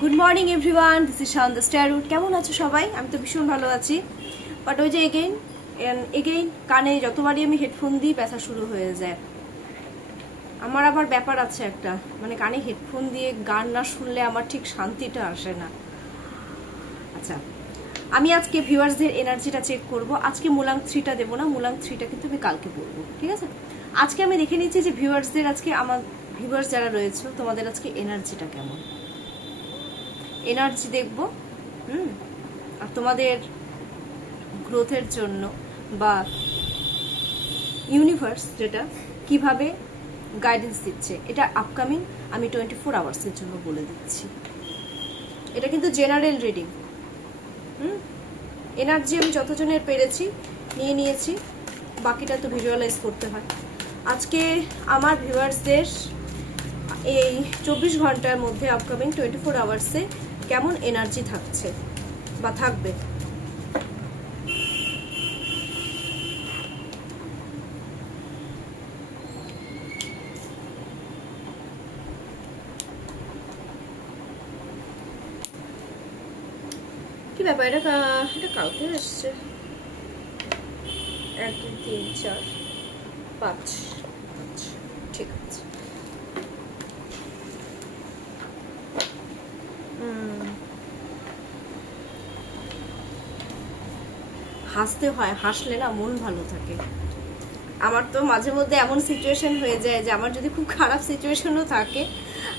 Good morning everyone, this is Shaan the Starwood. কেমন আছো সবাই? আমি তো ভীষণ ভালো আছি। বাট ওই যে এগেইন কানে যতবারই আমি হেডফোন দিই ব্যথা শুরু হয়ে যায়। আমার আবার ব্যাপার আছে একটা, মানে কানে হেডফোন দিয়ে গান না শুনলে আমার ঠিক শান্তিটা আসে না। আচ্ছা, আমি আজকে ভিউয়ার্সদের এনার্জিটা চেক করব। আজকে মুলাং 3টা দেবো না, মুলাং 3টা কিন্তু আমি কালকে বলবো, ঠিক আছে? আজকে আমি দেখে নিচ্ছি যে ভিউয়ার্সদের আজকে, আমার ভিউয়ার্স যারা রয়েছে তোমাদের আজকে এনার্জিটা কেমন, এনার্জি দেখব। আর তোমাদের গ্রোথের জন্য বা ইউনিভার্স যেটা কিভাবে গাইডেন্স দিচ্ছে, এটা আপকামিং আমি 24 আওয়ার্সের জন্য বলে দিচ্ছি। এটা কিন্তু জেনারেল রিডিং। এনার্জি আমি যতজনের পেরেছি নিয়ে নিয়েছি, বাকিটা তো ভিজুয়ালাইজ করতে হয়। আজকে আমার ভিউয়ার্সদের এই 24 ঘন্টার মধ্যে আপকামিং 24 আওয়ার্সে কেমন এনার্জি থাকছে বা থাকবে। কি ব্যাপার, এটা কালকে এসছে? 1 2 3 4 5, ঠিক আছে। হাসতে হয়, হাসলে না মন ভালো থাকে। আমার তো মাঝে মধ্যে এমন সিচুয়েশন হয়ে যায় যে আমার যদি খুব খারাপ সিচুয়েশনও থাকে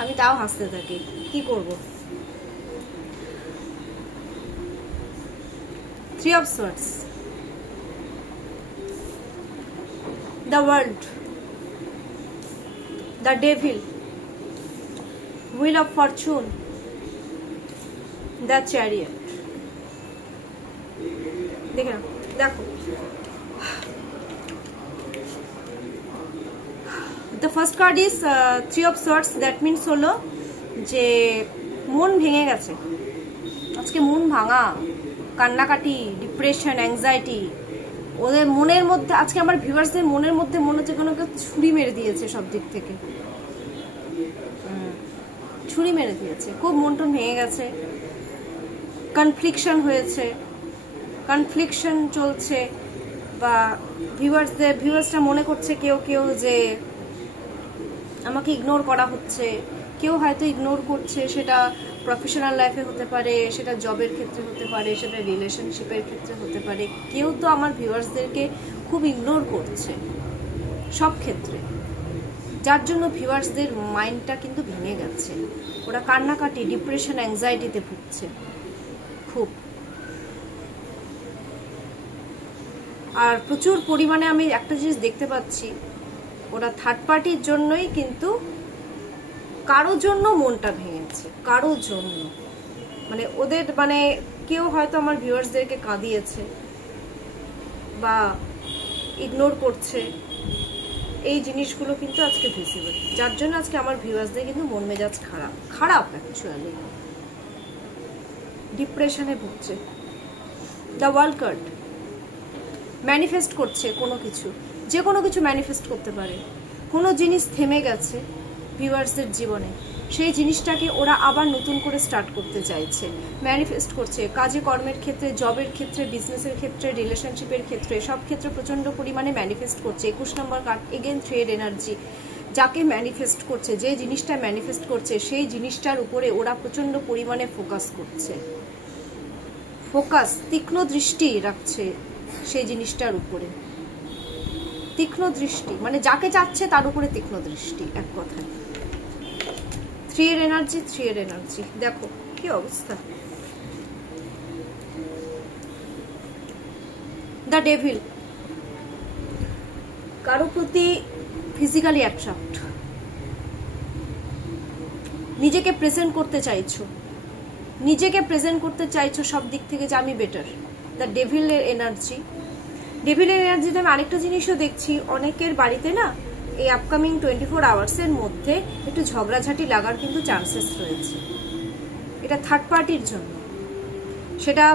আমি তাও হাসতে থাকি, কি করব। 3 of Swords, the World, the Devil, Wheel of Fortune, the Chariot। দেখো the first card is 3 of Swords, that means হলো যে মন ভেঙে গেছে আজকে, মন ভাঙা, কান্নাকাটি, ডিপ্রেশন, অ্যাংজাইটি ওদের মনের মধ্যে। আজকে আমার ভিউয়ার্সদের মনের মধ্যে মনে হচ্ছে কোনো কেউ ছুরি মেরে দিয়েছে, সব দিক থেকে ছুরি মেরে দিয়েছে। খুব মন টন ভেঙে গেছে, কনফ্লিকশন চলছে, বা ভিউয়ার্সরা মনে করছে কেউ যে আমাকে ইগনোর করা হচ্ছে, কেউ হয়তো ইগনোর করছে। সেটা প্রফেশনাল লাইফে হতে পারে, সেটা জবের ক্ষেত্রে হতে পারে, সেটা রিলেশনশিপের ক্ষেত্রে হতে পারে। কেউ তো আমার ভিউয়ার্সদেরকে খুব ইগনোর করছে সব ক্ষেত্রে, যার জন্য ভিউয়ার্সদের মাইন্ডটা কিন্তু ভেঙে গেছে। ওরা কান্নাকাটি, ডিপ্রেশন, অ্যাংজাইটিতে ভুগছে খুব। আর প্রচুর পরিমাণে আমি একটা জিনিস দেখতে পাচ্ছি, ওরা থার্ড পার্টির জন্যই কিন্তু কারোর জন্য মনটা ভেঙেছে, কারোর জন্য, মানে ওদের মানে কেউ হয়তো আমার ভিউয়ার্সদেরকে কাঁদিয়েছে বা ইগনোর করছে। এই জিনিসগুলো কিন্তু আজকে ভিজিবল, যার জন্য আজকে আমার ভিউয়ার্সদের কিন্তু মন মেজাজ খারাপ অ্যাকচুয়ালি, ডিপ্রেশনে ভুগছে। দ্য ওয়ার্ল্ড কার্ড ম্যানিফেস্ট করছে কোনো কিছু, যে কোনো কিছু ম্যানিফেস্ট করতে পারে। কোনো জিনিস থেমে গেছে ভিউয়ার্সদের জীবনে, সেই জিনিসটাকে ওরা আবার নতুন করে স্টার্ট করতে চাইছে, ম্যানিফেস্ট করছে। কাজে কর্মের ক্ষেত্রে, জবের ক্ষেত্রে, বিজনেসের ক্ষেত্রে, রিলেশনশিপের ক্ষেত্রে, সব ক্ষেত্রে প্রচন্ড পরিমাণে ম্যানিফেস্ট করছে। 21 নম্বর কার্ড এগেন থ্রেড এনার্জি। যাকে ম্যানিফেস্ট করছে, যে জিনিসটা ম্যানিফেস্ট করছে, সেই জিনিসটার উপরে ওরা প্রচন্ড পরিমাণে ফোকাস করছে, তীক্ষ্ণ দৃষ্টি রাখছে সেই জিনিসটার উপরে। তীক্ষ্ণ দৃষ্টি মানে যাকে চাচ্ছে তার উপরে তীক্ষ্ণ দৃষ্টি, এক কথায়। 3 এর এনার্জি দেখো কি অবস্থা। দ্য ডেভিল, কারো প্রতি ফিজিক্যালি অ্যাট্রাক্ট, নিজেকে প্রেজেন্ট করতে চাইছো সব দিক থেকে যে আমি বেটার। দ্য ডেভিলের এনার্জিতে আমি আরেকটা জিনিসও দেখছি, অনেকের বাড়িতে না এই আপকামিং 24 আওয়ার্সের মধ্যে একটু ঝগড়াঝাটি লাগার কিন্তু চান্সেস রয়েছে। এটা থার্ড পার্টির জন্য, সেটা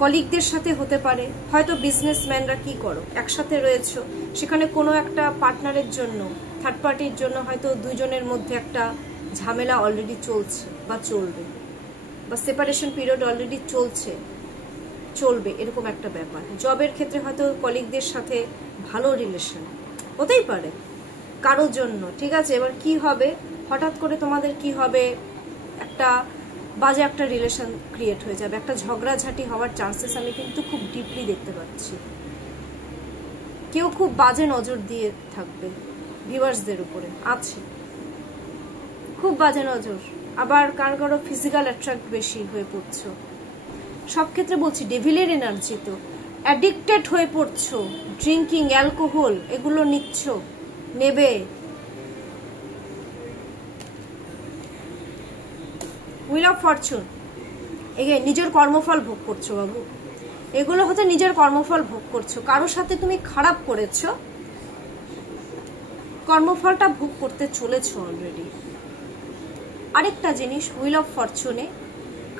কলিগদের সাথে হতে পারে, হয়তো বিজনেসম্যানরা কি করো একসাথে রয়েছো, সেখানে কোনো একটা পার্টনারের জন্য, থার্ড পার্টির জন্য হয়তো দুইজনের মধ্যে একটা ঝামেলা অলরেডি চলছে বা চলবে, বা সেপারেশন পিরিয়ড অলরেডি চলবে, এরকম একটা ব্যাপার। জবের ক্ষেত্রে হয়তো কলিগদের সাথে ভালো রিলেশন হতেই পারে কারোর জন্য, ঠিক আছে। এবার কি হবে, হঠাৎ করে তোমাদের কি হবে, একটা বাজে একটা রিলেশন ক্রিয়েট হয়ে যাবে, একটা ঝগড়াঝাটি হওয়ার চান্সেস আমি কিন্তু খুব ডিপলি দেখতে পাচ্ছি। কেউ খুব বাজে নজর দিয়ে থাকবে ভিউয়ার্সদের উপরে, আছে খুব বাজে নজর। আবার কারো ফিজিক্যাল অ্যাট্রাক্ট বেশি হয়ে পড়ছো, সব ক্ষেত্রে বলছি ডেভিলের এনার্জি, তো অ্যাডিক্টেড হয়ে পড়ছো, ড্রিঙ্কিং, অ্যালকোহল এগুলো নেবে। হুইল অফ ফরচুন, নিজের কর্মফল ভোগ করছো বাবু, এগুলো হতে নিজের কর্মফল ভোগ করছো। কারোর সাথে তুমি খারাপ করেছো, কর্মফলটা ভোগ করতে চলেছো অলরেডি। আরেকটা জিনিস, হুইল অফ ফরচুনে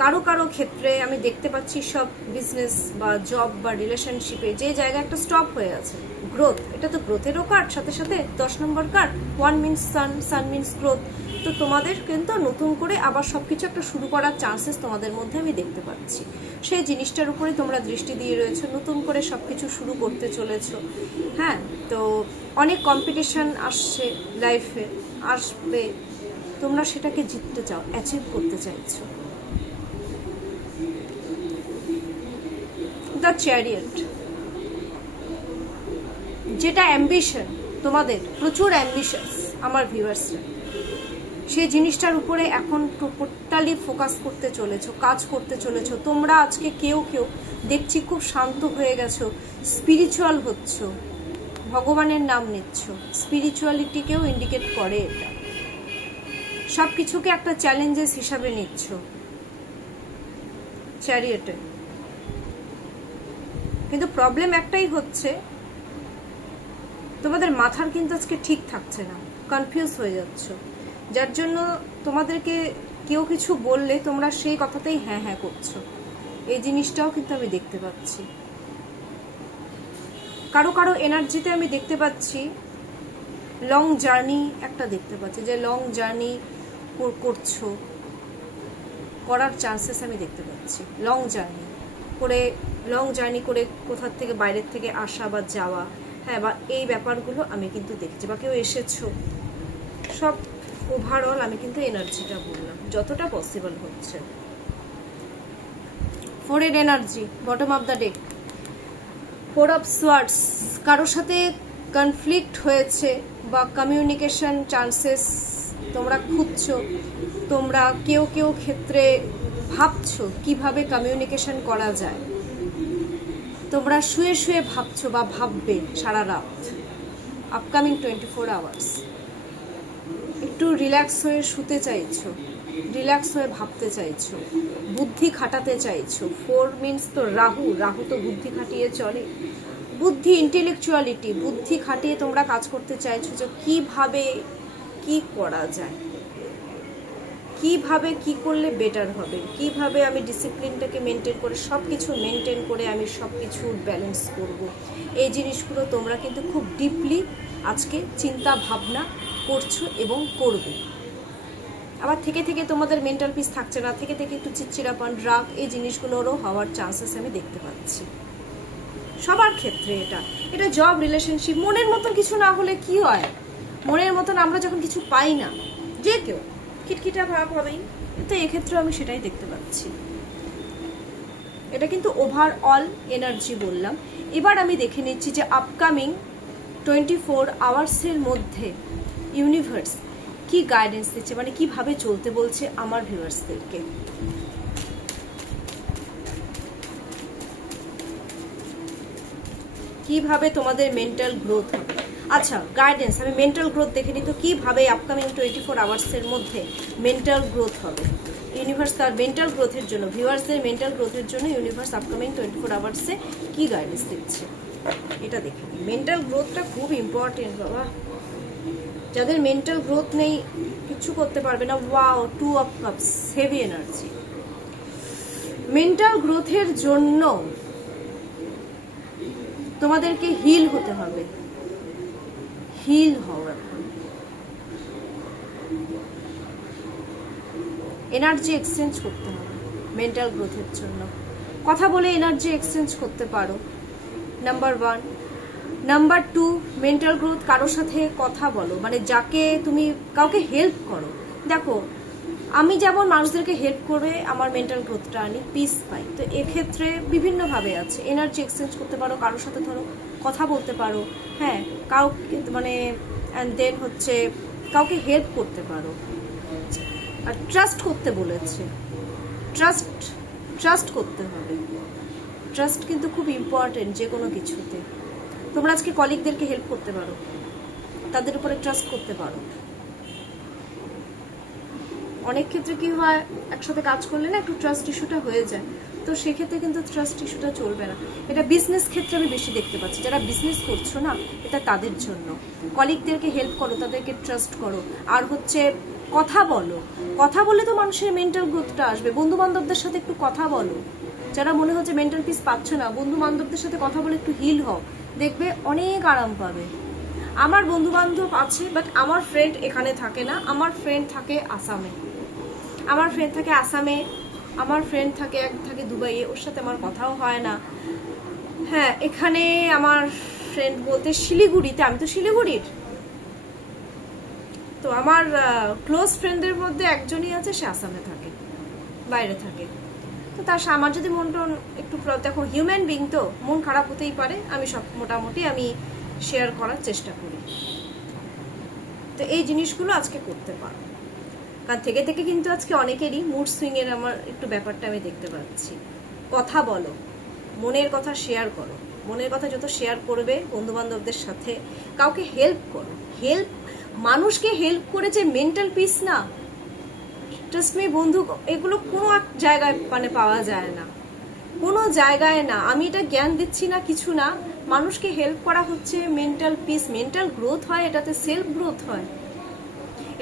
কারো ক্ষেত্রে আমি দেখতে পাচ্ছি সব বিজনেস বা জব বা রিলেশনশিপে যে জায়গা একটা স্টপ হয়ে আছে, গ্রোথ, এটা তো গ্রোথেরও কার্ড, সাথে সাথে 10 নম্বর কার্ড, 1 মিনস সান মিনস গ্রোথ। তো তোমাদের কিন্তু নতুন করে আবার সবকিছু একটা শুরু করার চান্সেস তোমাদের মধ্যে আমি দেখতে পাচ্ছি। সেই জিনিসটার উপরে তোমরা দৃষ্টি দিয়ে রয়েছো, নতুন করে সবকিছু শুরু করতে চলেছো। হ্যাঁ, তো অনেক কম্পিটিশন আসছে লাইফে, আসবে, তোমরা সেটাকে জিততে চাও, অ্যাচিভ করতে চাইছো। দ্য চ্যারিয়ট, যেটা অ্যাম্বিশন তোমাদের, প্রচুর অ্যাম্বিশাস আমার ভিউয়ার্সরা, সেই জিনিসটার উপরে এখন টোটালি ফোকাস করতে চলেছো, কাজ করতে চলেছো। তোমরা আজকে কেউ দেখছি খুব শান্ত হয়ে গেছো, স্পিরিচুয়াল হচ্ছ, ভগবানের নাম নিচ্ছ, স্পিরিচুয়ালিটিকেও ইন্ডিকেট করে এটা। সবকিছুকে একটা চ্যালেঞ্জেস হিসাবে নিচ্ছ চ্যারিয়টে। কিন্তু প্রবলেম একটাই হচ্ছে, তোমাদের মাথার কিন্তু আজকে ঠিক থাকছে না, কনফিউজ হয়ে যাচ্ছ, যার জন্য তোমাদেরকে কেউ কিছু বললে তোমরা সেই কথাতেই হ্যাঁ করছো। এই জিনিসটাও কিন্তু আমি দেখতে পাচ্ছি। কারো এনার্জিতে আমি দেখতে পাচ্ছি লং জার্নি একটা দেখতে পাচ্ছি, যে লং জার্নি করছো, করার চান্সেস আমি দেখতে পাচ্ছি। লং জার্নি করে কোথা থেকে বাইরের থেকে আসা বা যাওয়া, হ্যাঁ, বা এই ব্যাপারগুলো আমি কিন্তু দেখছি, বা কেউ এসেছো, সব ওভারঅল আমি কিন্তু এনার্জিটা বললাম যতটা পসিবল হচ্ছে। ফোরের energy, bottom of the deck, 4 of swords, কারোর সাথে কনফ্লিক্ট হয়েছে বা কমিউনিকেশন চান্সেস তোমরা খুঁজছো, তোমরা কেউ ক্ষেত্রে ভাবছো কিভাবে কমিউনিকেশন করা যায়, তোমরা শুয়ে ভাবছো বা ভাববে সারা রাত, আপকামিং 24 আওয়ার্স। একটু রিল্যাক্স হয়ে শুতে চাইছো, রিল্যাক্স হয়ে ভাবতে চাইছো, বুদ্ধি খাটাতে চাইছো। 4 মিনস তো রাহু তো বুদ্ধি খাটিয়ে চলে, বুদ্ধি, ইন্টেলেকচুয়ালিটি, বুদ্ধি খাটিয়ে তোমরা কাজ করতে চাইছো যে কিভাবে কি করা যায়, কিভাবে কি করলে বেটার হবে, কিভাবে আমি ডিসিপ্লিনটাকে মেনটেন করে সবকিছু মেনটেন করে আমি সবকিছু ব্যালেন্স করব। এই জিনিসগুলো তোমরা কিন্তু খুব ডিপলি আজকে চিন্তা ভাবনা করছো এবং করবে। আবার থেকে তোমাদের মেন্টাল পিস থাকছে না, থেকে একটু চিড়চিড়াপন, রাগ, এই জিনিসগুলোরও হওয়ার চান্সেস আমি দেখতে পাচ্ছি সবার ক্ষেত্রে। এটা জব, রিলেশনশিপ, মনের মতন কিছু না হলে কি হয়, মনের মতন আমরা যখন কিছু পাই না, যে কেউ খিটখিটা ভাব হবেই, তো এক্ষেত্রে আমি সেটাই দেখতে পাচ্ছি। এটা কিন্তু ওভারঅল এনার্জি বললাম। এবার আমি দেখে নিচ্ছি যে আপকামিং 24 আওয়ার্সের মধ্যে ইউনিভার্স কি গাইডেন্স দিচ্ছে, মানে কিভাবে চলতে বলছে আমার ভিউয়ার্সদেরকে। কিভাবে তোমাদের মেন্টাল গ্রোথ হবে। আচ্ছা, গাইডেন্স, আমি মেন্টাল গ্রোথ দেখে নিই তো কিভাবে আপকামিং 24 আওয়ার্সের মধ্যে মেন্টাল গ্রোথ হবে। ইউনিভার্স তার মেন্টাল গ্রোথের জন্য, ভিউয়ার্সদের মেন্টাল গ্রোথের জন্য ইউনিভার্স আপকামিং 24 আওয়ার্সে কি গাইডেন্স দিচ্ছে এটা দেখে নিই। মেন্টাল গ্রোথটা খুব ইম্পর্টেন্ট বাবা, যাদের মেন্টাল গ্রোথ নেই কিছু করতে পারবে না। Wow, 2 of cups, heavy energy. Mental গ্রোথের জন্য তোমাদেরকে হিল হতে হবে, হিল হও এখন। এনার্জি এক্সচেঞ্জ করতে হবে মেন্টাল গ্রোথের জন্য। কথা বলে এনার্জি এক্সচেঞ্জ করতে পারো, নাম্বার 1। নাম্বার 2, মেন্টাল গ্রোথ, কারোর সাথে কথা বলো, মানে যাকে তুমি কাউকে হেল্প করো। দেখো আমি যেমন মানুষদেরকে হেল্প করে আমার মেন্টাল গ্রোথটা আনি, পিস পাই, তো এক্ষেত্রে বিভিন্নভাবে আছে। এনার্জি এক্সচেঞ্জ করতে পারো, কারোর সাথে ধরো কথা বলতে পারো, হ্যাঁ, কাউকে মানে অ্যান্ড দেন হচ্ছে কাউকে হেল্প করতে পারো। আর ট্রাস্ট করতে বলেছে, ট্রাস্ট করতে হবে। ট্রাস্ট কিন্তু খুব ইম্পর্টেন্ট যে কোনো কিছুতে। তোমরা আজকে কলিগদেরকে হেল্প করতে পারো, তাদের উপরে ট্রাস্ট করতে পারো। অনেক ক্ষেত্রে কি হয়, একসাথে কাজ করলে না একটু ট্রাস্ট ইস্যুটা হয়ে যায়, তো সেক্ষেত্রে কিন্তু ট্রাস্ট ইস্যুটা চলবে না। এটা বিজনেস ক্ষেত্রে আমি বেশি দেখতে পাচ্ছি, যারা বিজনেস করছো না এটা তাদের জন্য। কলিগদেরকে হেল্প করো, তাদেরকে ট্রাস্ট করো। আর হচ্ছে কথা বলো, কথা বলে তো মানুষের মেন্টাল গ্রোথটা আসবে। বন্ধু বান্ধবদের সাথে একটু কথা বলো, যারা মনে হচ্ছে মেন্টাল পিস পাচ্ছ না, বন্ধু বান্ধবদের সাথে কথা বলে একটু হিল হও, দেখবে অনেক আরাম পাবে। আমার বন্ধু বান্ধব আছে, বাট আমার ফ্রেন্ড এখানে থাকে না, আমার ফ্রেন্ড থাকে আসামে, আমার ফ্রেন্ড থাকে আসামে, আমার ফ্রেন্ড থাকে দুবাইয়ে, ওর সাথে আমার কথাও হয় না। হ্যাঁ, এখানে আমার ফ্রেন্ড বলতে শিলিগুড়িতে, আমি তো শিলিগুড়ির, তো আমার ক্লোজ ফ্রেন্ডের মধ্যে একজনই আছে, সে আসামে থাকে, বাইরে থাকে। তো তার আমার যদি মনটা একটু, দেখো হিউম্যান বিং তো, মন খারাপ হতেই পারে, আমি সব মোটামুটি আমি শেয়ার করার চেষ্টা করি। তো এই জিনিসগুলো আজকে করতে পারো, কারণ থেকে থেকে কিন্তু আজকে অনেকেরই মুড সুইং এর আমার একটু ব্যাপারটা আমি দেখতে পাচ্ছি। কথা বলো, মনের কথা শেয়ার করো, মনের কথা যত শেয়ার করবে বন্ধু বান্ধবদের সাথে, কাউকে হেল্প করো। হেল্প, মানুষকে হেল্প করে যে মেন্টাল পিস না, ট্রাস্ট মি বন্ধু, এগুলো কোনো এক জায়গায় মানে পাওয়া যায় না, কোনো জায়গায় না। আমি এটা জ্ঞান দিচ্ছি না, কিছু না। মানুষকে হেল্প করা হচ্ছে মেন্টাল পিস, মেন্টাল গ্রোথ হয়, এটাতে সেলফ গ্রোথ হয়।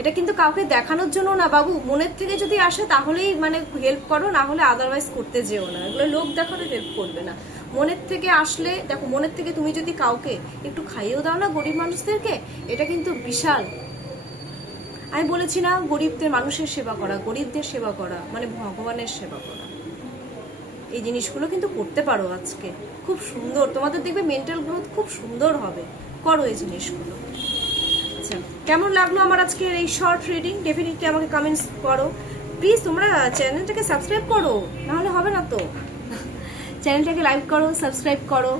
এটা কিন্তু কাউকে দেখানোর জন্য না বাবু, মনের থেকে যদি আসে তাহলেই মানে হেল্প করো, না হলে আদারওয়াইজ করতে যেও না। এগুলো লোক দেখানো হেল্প করবে না। মনের থেকে আসলে, দেখো মনের থেকে তুমি যদি কাউকে একটু খাইয়েও দাও না গরিব মানুষদেরকে, এটা কিন্তু বিশাল। আমি বলেছি না, গরিবদের মানুষের সেবা করা, গরিবদের সেবা করা মানে ভগবানের সেবা করা। এই জিনিসগুলো কিন্তু করতে পারো আজকে, খুব সুন্দর, তোমাদের দেখবে মেন্টাল গ্রোথ খুব সুন্দর হবে। করো এই জিনিসগুলো। আচ্ছা, কেমন লাগলো আমার আজকের এই শর্ট রিডিং? ডেফিনেটলি আমাকে কমেন্টস করো প্লিজ। তোমরা চ্যানেলটাকে সাবস্ক্রাইব করো, নাহলে হবে না তো। চ্যানেলটাকে লাইক করো, সাবস্ক্রাইব করো।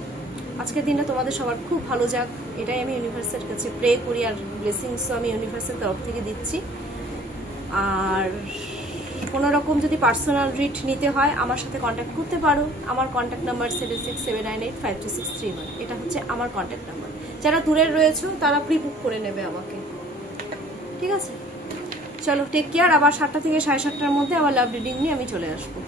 আজকের দিনটা তোমাদের সবার খুব ভালো যাক, এটাই আমি ইউনিভার্সের কাছে প্রে করি, আর ব্লেসিংসও আমি ইউনিভার্সের তরফ থেকে দিচ্ছি। আর কোনো রকম যদি পার্সোনাল রিড নিতে হয় আমার সাথে কন্ট্যাক্ট করতে পারো। আমার কন্ট্যাক্ট নাম্বার 7679852631, এটা হচ্ছে আমার কন্ট্যাক্ট নাম্বার। যারা দূরের রয়েছে তারা প্রি বুক করে নেবে আমাকে, ঠিক আছে? চলো, টেক কেয়ার। আবার 7টা থেকে 7:30টার মধ্যে আবার লাভ রিডিং নিয়ে আমি চলে আসবো।